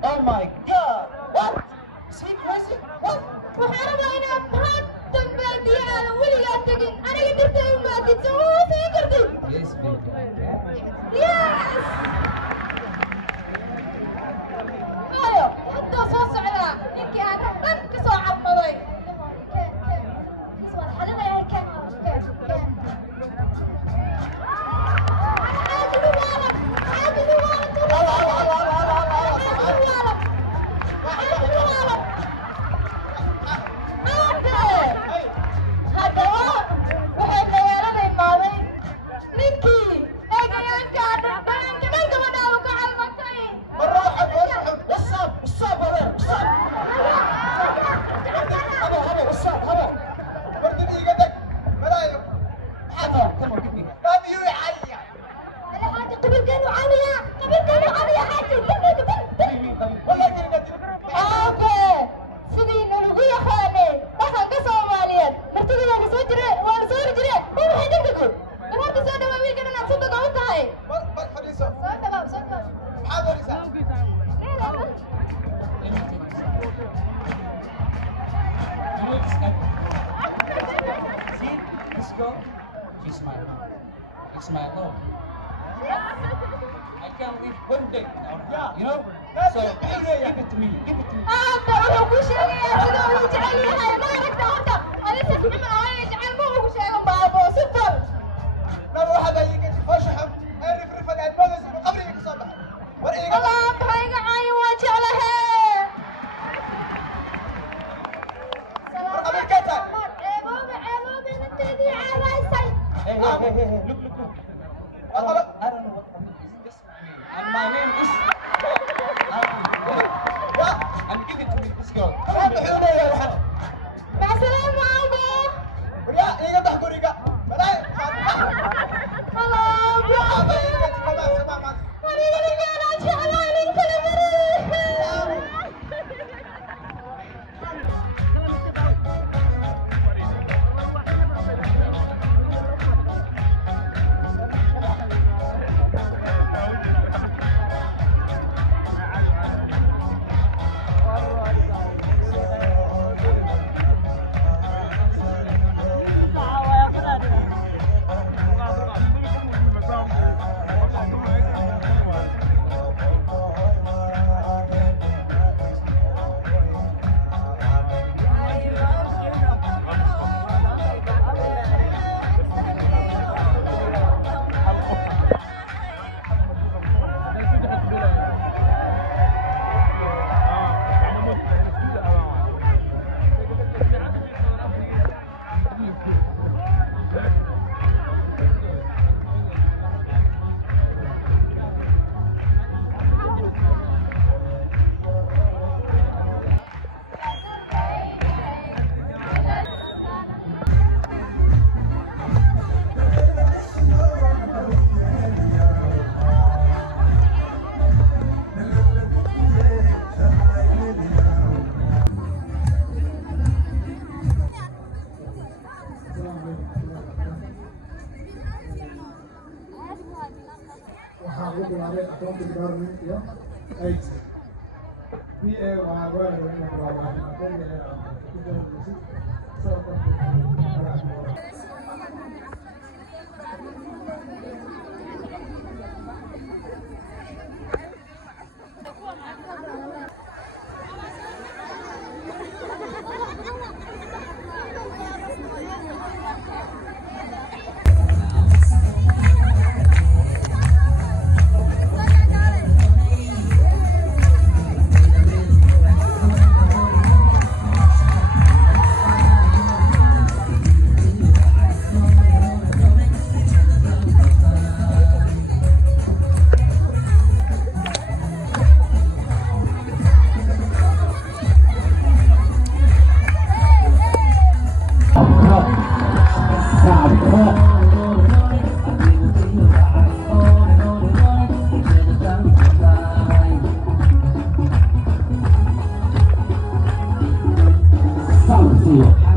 Oh my God! What? Is he crazy? What? Yes, baby. Yes! Ayo, hadda soo socda. Ninkii aan dhan ka soo carmaday. Soo xalinaya kan. Ninkii eegayaanka dhan It's my home. I can live one day down here, Yeah. you know? That's So it, please yeah. give it to me. Give it to me. hadda wuxuu ku sheegayaa sida uu jecel yahay ma aragta horta adisa ficman awayna jecel ma ugu sheegan baabo super laba waxa baa iga washaxam ay rifrifad aad moodaysa inuu qabriga ka soo baxay war iga allah bahayga caayo waa jeclahe qabriga ka tahay ceeboobe ninteedii caadaysay Hey, look. I don't know what happened. It's just me. And my name is... And give it to me, this girl. waxaan wuxuu leeyahay waxaan masalaamu albo waryaa iga bax guriga balay allah aba iga tamaa sama ma wariganigeena jeclaa nin kale mari waxaa ugu bilaabay aqoonta government iyo IT PA waxaa gooraya inay bilaabaan aqoonta ku doonaysa Salve!